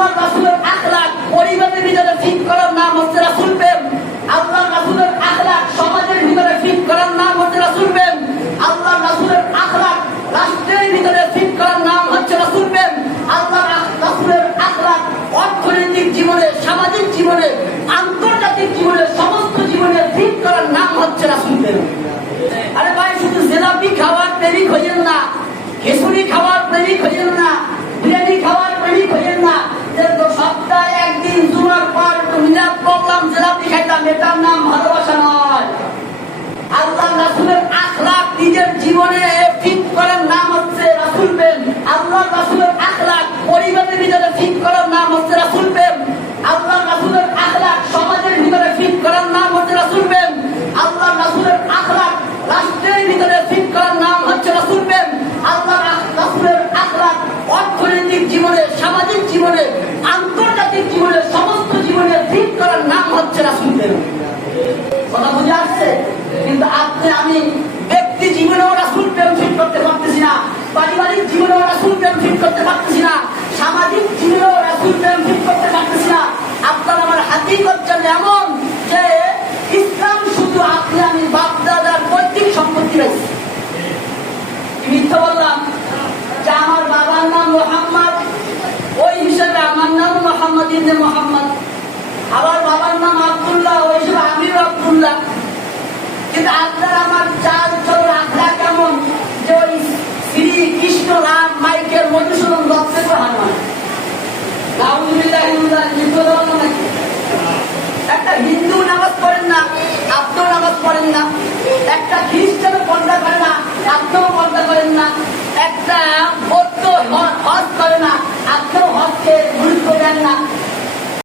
আল্লাহ রাসুলের আখলাখ পরিবারের ভিতরে ঠিক করার নাম হচ্ছে রাসুল প্রেম। আল্লাহ রাসুলের আখলাখ সমাজের ভিতরে ঠিক করার নাম হচ্ছে রাসুল প্রেম। আল্লাহ রাসুলের আখলাখ রাষ্ট্রের ভিতরে ঠিক করার নাম হচ্ছে রাসুল প্রেম। আল্লাহ রাসুলের আখলাখ অর্থনৈতিক জীবনে, সামাজিক জীবনে, আন্তর্জাতিক জীবনে, সমস্ত জীবনে ঠিক করার নাম হচ্ছে রাসুল প্রেম। আরে ভাই, শুধু জেলাপি খাওয়ার প্রেমিক হইলেন না খেসুরি খাওয়ার দেরি হইলেন না এটার নাম ভালোবাসা নয়। আল্লাহ রাসূলের আখলাক নিজের জীবনে ফিট করার নাম হচ্ছে রাসূল প্রেম। আল্লাহ রাসূলের আখলাক পরিবারের ভিতরে ফিট করার নাম হচ্ছে রাসূল প্রেম। আল্লাহ রাসূলের আখলাক সমাজের ভিতরে ফিট করার নাম হচ্ছে রাসূল প্রেম। আল্লাহ রাসূলের আখলাক রাষ্ট্রের ভিতরে ফিট করার নাম হচ্ছে রাসূল প্রেম। আল্লাহ রাসূলের আখলাক অর্থনৈতিক জীবনে, সামাজিক জীবনে আন্তর্জাতিক জীবনে সমস্ত জীবনে ফিট করার নাম হচ্ছে রাসূল প্রেম কথা আসছে কিন্তু আপনি আমি ব্যক্তি জীবনেও রাসুল প্রেম ফিট করতে পারতেছি না। পারিবারিক জীবনেও রাসুল প্রেম ফিট করতে পারতেছি না। সামাজিক জীবনেও রাসুল প্রেম ফিট করতে পারতেছি না। আপনার আমার হাতি করছেন এমন যে ইসলাম শুধু আপনি, আমি বাপ দাদার পৈতৃক সম্পত্তি রয়েছে মিথ্যা বললাম? যে আমার বাবার নাম মোহাম্মদ, ওই হিসেবে আমার নাম মোহাম্মদ ইবনে মোহাম্মদ। আমার বাবার নাম আব্দুল্লাহ একটা হিন্দু নামাজ পড়েন